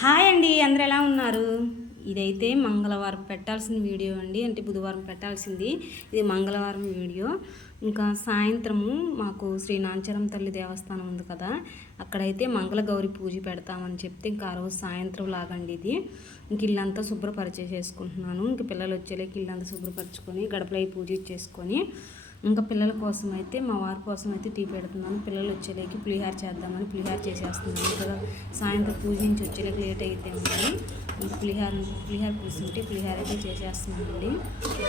Hi అండి అందరు ఎలా ఉన్నారు? ఇదైతే మంగళవారం పెట్టాల్సిన వీడియో అండి అంటే బుధవారం పెట్టాల్సింది. ఇది మంగళవారం వీడియో. ఇంకా సాయంత్రము మాకు శ్రీ నాంచరం తల్లి దేవస్థానం ఉంది కదా అక్కడైతే మంగళ గౌరి పూజ పెడతామని చెప్తే ఇంకా ఆ రోజు సాయంత్రం లాగండి ఇది. ఇంక ఇల్లంతా శుభ్రపరిచే చేసుకుంటున్నాను ఇంక పిల్లలు వచ్చేలేకి ఇల్లంతా శుభ్రపరచుకొని గడపలై పూజ చేసుకొని ఇంకా పిల్లల కోసం అయితే మా వారి కోసం అయితే టీ పెడుతున్నాను. పిల్లలు వచ్చేలేకి పులిహార చేద్దామని పులిహార చేసేస్తున్నాను ఇక్కడ సాయంత్రం పూజ నుంచి వచ్చేలేక లేట్ అయితే ఉంది ఇంకా పులిహార పులిహార కూర్చుంటే పులిహార అయితే చేసేస్తున్నానండి.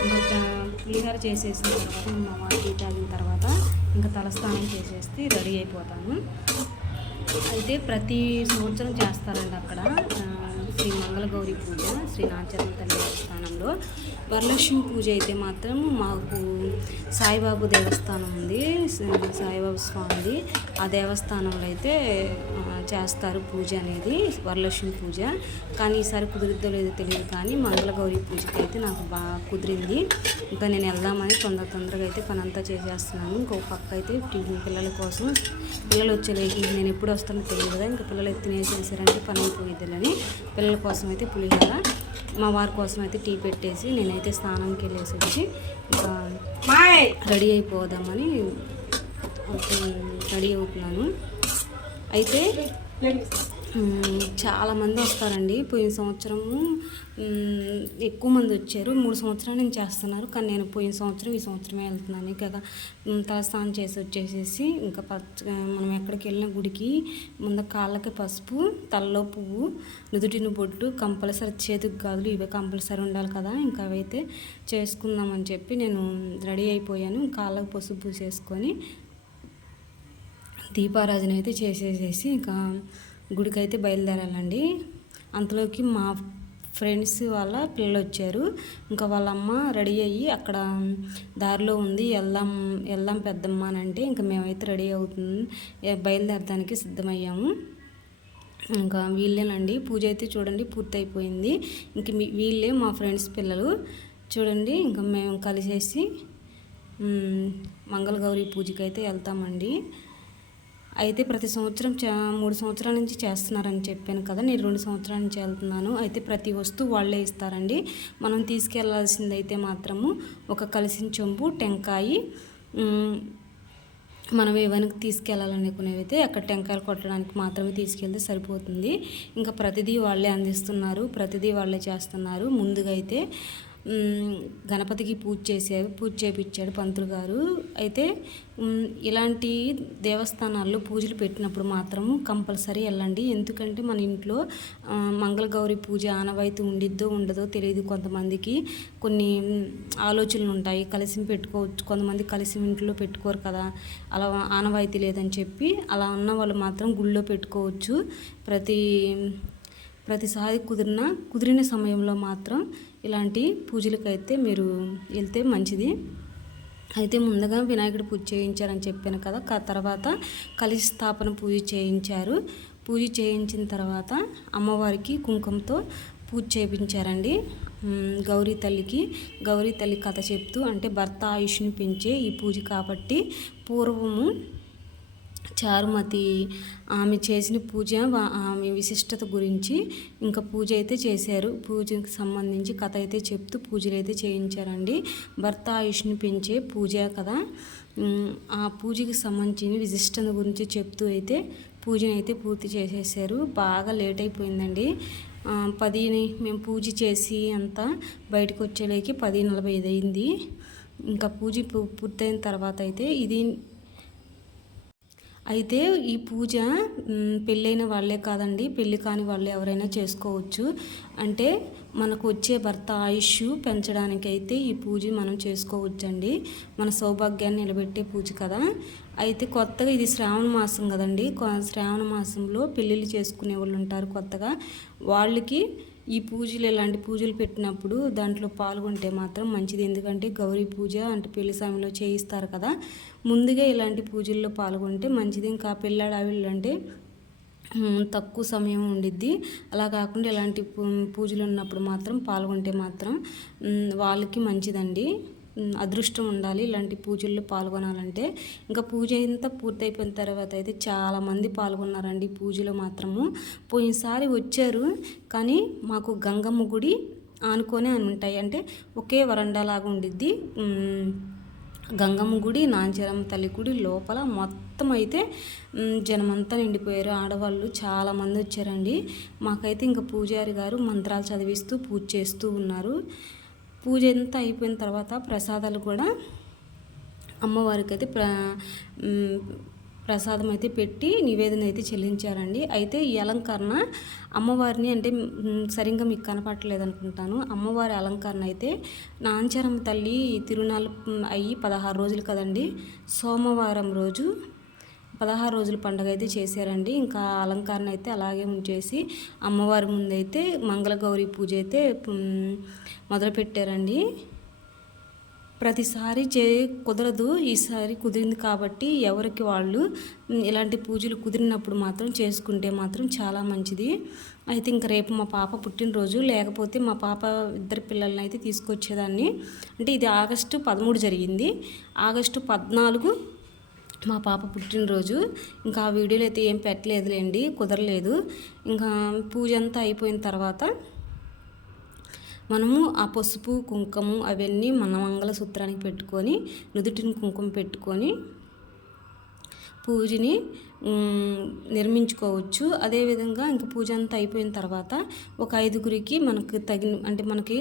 ఇంకా పులిహార చేసేసిన తర్వాత మా వారి టీ తాగిన తర్వాత ఇంకా తలస్నానం చేసేస్తే రెడీ అయిపోతాను. అయితే ప్రతి సంవత్సరం చేస్తారండి అక్కడ. శ్రీ మంగళగౌరి పూజ శ్రీ నాచరణ తల్లి దేవస్థానంలో వరలక్ష్మి పూజ అయితే మాత్రం మాకు సాయిబాబు దేవస్థానం ఉంది. సాయిబాబు స్వామిది. ఆ దేవస్థానంలో అయితే చేస్తారు పూజ అనేది వరలక్ష్మి పూజ. కానీ ఈసారి కుదిరిద్దో లేదో తెలియదు కానీ మంగళగౌరి పూజకి అయితే నాకు బాగా కుదిరింది. ఇంకా నేను వెళ్దామని తొందర తొందరగా అయితే పని అంతా చేసేస్తున్నాను. ఇంకో పక్క అయితే పిల్లల కోసం పిల్లలు వచ్చేలేకి నేను ఎప్పుడు వస్తానో తెలియదు కదా. ఇంకా పిల్లలు ఎత్తినేసేసారంటే పని అయిపోయిద్దని పిల్లలు కోసం అయితే పులిహోర. మా వారి కోసం అయితే టీ పెట్టేసి నేనైతే స్నానంకి వెళ్ళేసి వచ్చి ఇంకా రెడీ అయిపోదామని రెడీ అవుతున్నాను. అయితే చాలామంది వస్తారండి. పోయిన సంవత్సరము ఎక్కువ మంది వచ్చారు. మూడు సంవత్సరాలు నేను చేస్తున్నారు. కానీ నేను పోయిన సంవత్సరం ఈ సంవత్సరమే వెళ్తున్నాను కదా. తలస్నానం చేసి వచ్చేసేసి ఇంకా పచ్చ మనం ఎక్కడికి వెళ్ళిన గుడికి ముందు కాళ్ళకి పసుపు తలలో పువ్వు నుదుటిని బొట్టు కంపల్సరీ చేతికి గాజులు ఇవే కంపల్సరీ ఉండాలి కదా. ఇంకా అవైతే చేసుకుందామని చెప్పి నేను రెడీ అయిపోయాను. కాళ్ళకి పసుపు పూసేసుకొని దీపారాజన అయితే చేసేసేసి ఇంకా గుడికి అయితే బయలుదేరాలండి. అంతలోకి మా ఫ్రెండ్స్ వాళ్ళ పిల్లలు వచ్చారు ఇంకా వాళ్ళ అమ్మ రెడీ అయ్యి అక్కడ దారిలో ఉంది వెళ్దాం వెళ్దాం పెద్దమ్మ అని అంటే ఇంకా మేమైతే రెడీ అవుతుంది బయలుదేరడానికి సిద్ధమయ్యాము. ఇంకా వీళ్ళేనండి. పూజ అయితే చూడండి పూర్తయిపోయింది. ఇంక వీళ్ళే మా ఫ్రెండ్స్ పిల్లలు. చూడండి ఇంకా మేము కలిసేసి మంగళగౌరి పూజకి అయితే వెళ్తామండి. అయితే ప్రతి సంవత్సరం మూడు సంవత్సరాల నుంచి చేస్తున్నారని చెప్పాను కదా నేను రెండు సంవత్సరాల నుంచి వెళ్తున్నాను. అయితే ప్రతి వస్తువు వాళ్ళే ఇస్తారండి. మనం తీసుకెళ్ళాల్సిందైతే అయితే మాత్రము ఒక కలిసిన చెంబు టెంకాయి మనం ఏమైనా తీసుకెళ్ళాలనుకునేవైతే అక్కడ టెంకాయలు కొట్టడానికి మాత్రమే తీసుకెళ్తే సరిపోతుంది. ఇంకా ప్రతిదీ వాళ్ళే అందిస్తున్నారు ప్రతిదీ వాళ్ళే చేస్తున్నారు. ముందుగా అయితే గణపతికి పూజ చేశారు పూజ చేపించాడు పంతులు గారు. అయితే ఇలాంటి దేవస్థానాల్లో పూజలు పెట్టినప్పుడు మాత్రము కంపల్సరీ వెళ్ళండి. ఎందుకంటే మన ఇంట్లో మంగళగౌరి పూజ ఆనవాయితీ ఉండిద్దో ఉండదో తెలియదు కొంతమందికి. కొన్ని ఆలోచనలు ఉంటాయి. కలిసి పెట్టుకోవచ్చు. కొంతమంది కలిసి ఇంట్లో పెట్టుకోరు కదా. అలా ఆనవాయితీ లేదని చెప్పి అలా ఉన్న వాళ్ళు మాత్రం గుళ్ళో పెట్టుకోవచ్చు. ప్రతి ప్రతిసారి కుదిరిన కుదిరిన సమయంలో మాత్రం ఇలాంటి పూజలకైతే మీరు వెళ్తే మంచిది. అయితే ముందుగా వినాయకుడి పూజ చేయించారని చెప్పాను కదా తర్వాత కలిసి స్థాపన పూజ చేయించారు. పూజ చేయించిన తర్వాత అమ్మవారికి కుంకుమతో పూజ చేయించారండి గౌరీ తల్లికి గౌరీ తల్లి కథ చెప్తూ అంటే భర్త ఆయుష్ని పెంచే ఈ పూజ కాబట్టి పూర్వము చారుమతి ఆమె చేసిన పూజ ఆమె విశిష్టత గురించి ఇంకా పూజ అయితే చేశారు. పూజకి సంబంధించి కథ అయితే చెప్తూ పూజలు అయితే చేయించారండి. భర్త ఆయుష్ని పెంచే పూజ కదా. ఆ పూజకి సంబంధించిన విశిష్టత గురించి చెప్తూ అయితే పూజను అయితే పూర్తి చేసేసారు. బాగా లేట్ అయిపోయిందండి. పదిని మేము పూజ చేసి అంతా బయటకు వచ్చేలేకి పది నలభై ఐదు అయింది. ఇంకా పూజ పూర్తయిన తర్వాత అయితే ఇది అయితే ఈ పూజ పెళ్ళైన వాళ్ళే కాదండి పెళ్ళి కాని వాళ్ళు ఎవరైనా చేసుకోవచ్చు. అంటే మనకు వచ్చే భర్త ఆయుష్ పెంచడానికైతే ఈ పూజ మనం చేసుకోవచ్చండి. మన సౌభాగ్యాన్ని నిలబెట్టే పూజ కదా. అయితే కొత్తగా ఇది శ్రావణ మాసం కదండి. శ్రావణ మాసంలో పెళ్ళిళ్ళు చేసుకునే వాళ్ళు ఉంటారు కొత్తగా. వాళ్ళకి ఈ పూజలు ఇలాంటి పూజలు పెట్టినప్పుడు దాంట్లో పాల్గొంటే మాత్రం మంచిది. ఎందుకంటే గౌరీ పూజ అంటే పెళ్ళి సమయంలో చేయిస్తారు కదా. ముందుగా ఇలాంటి పూజల్లో పాల్గొంటే మంచిది. ఇంకా పెళ్ళాడావిళ్ళు అంటే తక్కువ సమయం ఉండిద్ది. అలా కాకుండా ఇలాంటి పూజలు ఉన్నప్పుడు మాత్రం పాల్గొంటే మాత్రం వాళ్ళకి మంచిదండి. అదృష్టం ఉండాలి. ఇలాంటి పూజల్లో పాల్గొనాలంటే ఇంకా పూజ అంతా పూర్తయిపోయిన తర్వాత అయితే చాలామంది పాల్గొన్నారండి పూజలో మాత్రము. పోయినసారి వచ్చారు కానీ మాకు గంగమ్మ గుడి ఆనుకొని అని ఉంటాయి. అంటే ఒకే వరండా లాగా ఉండిద్ది గంగమ్మ గుడి నాంచరమ్మ తల్లి గుడి లోపల మొత్తం అయితే జనమంతా నిండిపోయారు. ఆడవాళ్ళు చాలామంది వచ్చారండి. మాకైతే ఇంకా పూజారి గారు మంత్రాలు చదివిస్తూ పూజ చేస్తూ ఉన్నారు. పూజ అంతా అయిపోయిన తర్వాత ప్రసాదాలు కూడా అమ్మవారికి అయితే ప్ర ప్రసాదం అయితే పెట్టి నివేదన అయితే చెల్లించారండి. అయితే ఈ అలంకరణ అమ్మవారిని అంటే సరిగ్గా మీకు కనపడలేదు అనుకుంటాను. అమ్మవారి అలంకరణ అయితే నాంచరం తల్లి తిరునాళ్ళు అయ్యి పదహారు రోజులు కదండి. సోమవారం రోజు పదహారు రోజుల పండుగ అయితే చేశారండి. ఇంకా అలంకరణ అయితే అలాగే ఉంచేసి అమ్మవారి ముందైతే మంగళగౌరి పూజ అయితే మొదలుపెట్టారండి. ప్రతిసారి చే కుదరదు. ఈసారి కుదిరింది కాబట్టి ఎవరికి వాళ్ళు ఇలాంటి పూజలు కుదిరినప్పుడు మాత్రం చేసుకుంటే మాత్రం చాలా మంచిది. అయితే ఇంకా రేపు మా పాప పుట్టినరోజు. లేకపోతే మా పాప ఇద్దరు పిల్లల్ని అయితే తీసుకొచ్చేదాన్ని. అంటే ఇది ఆగస్టు పదమూడు జరిగింది. ఆగస్టు పద్నాలుగు మా పాప పుట్టినరోజు. ఇంకా ఆ వీడియోలు అయితే ఏం పెట్టలేదులేండి కుదరలేదు. ఇంకా పూజ అంతా అయిపోయిన తర్వాత మనము ఆ పసుపు కుంకుమ అవన్నీ మన మంగళసూత్రానికి పెట్టుకొని నుదుటిని కుంకుమ పెట్టుకొని పూజని నిర్మించుకోవచ్చు. అదేవిధంగా ఇంక పూజ అంతా అయిపోయిన తర్వాత ఒక ఐదుగురికి మనకు తగిన అంటే మనకి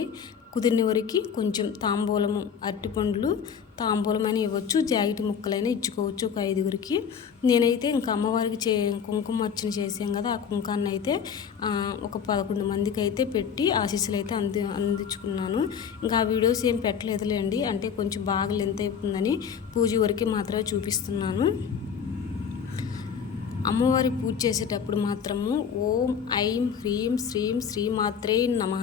కుదిరిన వరకు కొంచెం తాంబూలము అరటిపండ్లు తాంబూలమైన ఇవ్వచ్చు జాకెట్ ముక్కలైనా ఇచ్చుకోవచ్చు ఒక ఐదుగురికి. నేనైతే ఇంకా అమ్మవారికి చే కుంకుమ అర్చన చేసాం కదా ఆ కుంకాన్ని అయితే ఒక పదకొండు మందికి అయితే పెట్టి ఆశీస్సులు అయితే అంది అందించుకున్నాను. ఇంకా ఆ వీడియోస్ ఏం పెట్టలేదులేండి అంటే కొంచెం బాగా లెంత్ అయిపోతుందని పూజ వరకు మాత్రమే చూపిస్తున్నాను. అమ్మవారి పూజ చేసేటప్పుడు మాత్రము ఓం ఐం హ్రీం శ్రీం శ్రీమాత్రే నమ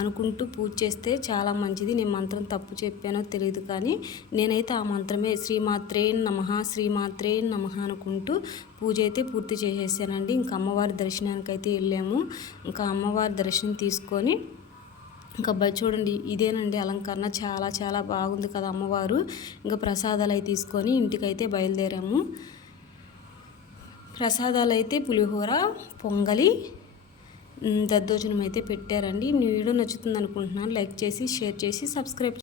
అనుకుంటూ పూజ చేస్తే చాలా మంచిది. నేను మంత్రం తప్పు చెప్పానో తెలియదు కానీ నేనైతే ఆ మంత్రమే శ్రీమాత్రే నమ శ్రీమాత్రే నమ అనుకుంటూ పూజ అయితే పూర్తి చేసేసానండి. ఇంకా అమ్మవారి దర్శనానికి అయితే వెళ్ళాము. ఇంకా అమ్మవారి దర్శనం తీసుకొని ఇంకా అబ్బాయి చూడండి ఇదేనండి అలంకరణ. చాలా చాలా బాగుంది కదా అమ్మవారు. ఇంకా ప్రసాదాలు అవి తీసుకొని ఇంటికైతే బయలుదేరాము. ప్రసాదాలు అయితే పులిహోర పొంగలి దద్దోజనం అయితే పెట్టారండి. మీ వీడియో నచ్చుతుంది అనుకుంటున్నాను లైక్ చేసి షేర్ చేసి సబ్స్క్రైబ్